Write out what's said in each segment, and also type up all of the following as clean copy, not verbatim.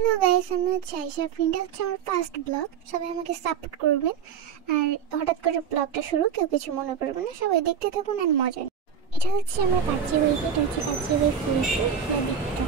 Hello guys, আমি হচ্ছে আয়েশা। ফ্রেন্ডটা হচ্ছে আমার ফার্স্ট ব্লগ। সবাই আমাকে সাপোর্ট করবেন। আর হঠাৎ করে ব্লগটা শুরু, কেউ কিছু মনে করবেন না, সবাই দেখতে থাকুন আর মজা নিন। এটা হচ্ছে আমার কাচ্চি বাড়িতে, এটা হচ্ছে কাচ্চি বাড়ি ফুলছে দেখতে।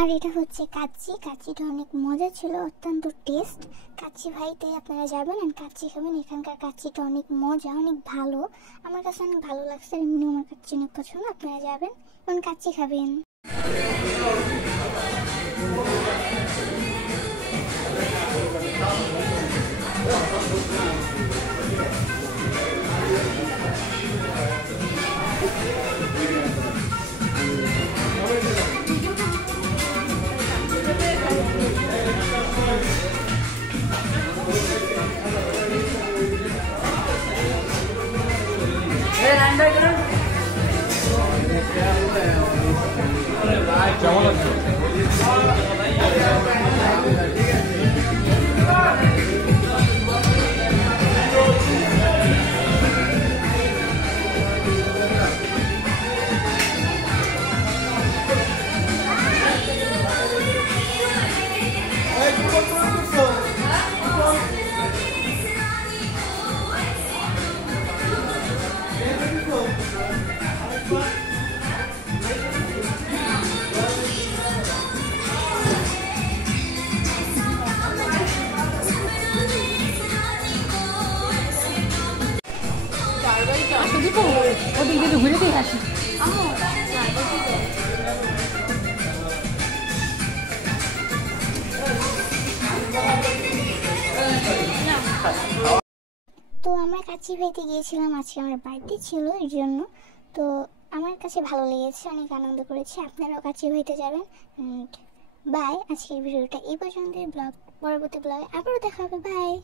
আর এটা হচ্ছে কাচ্চি। কাচ্চিটা অনেক মজা ছিল, অত্যন্ত টেস্ট। কাচ্চি ভাইতে আপনারা যাবেন আর কাচ্চি খাবেন। এখানকার কাচ্চিটা অনেক মজা, অনেক ভালো। আমার কাছে অনেক ভালো লাগছে। এমনি আমার কাচ্চি অনেক পছন্দ। আপনারা যাবেন এবং কাচ্চি খাবেন। কেমন লাগছে? ওদিক দিয়ে ঘুরে দিয়ে আসি। তো আমরা কাচ্চি খাইতে গিয়েছিলাম, আজকে আমার বার্থডে ছিল এর জন্য। তো আমার কাছে ভালো লেগেছে, অনেক আনন্দ করেছি। আপনারাও কাচ্চি খাইতে যাবেন। বাই। আজকের ভিডিওটা এই পর্যন্ত। পরবর্তী ব্লগে আবারও দেখা হবে। বাই।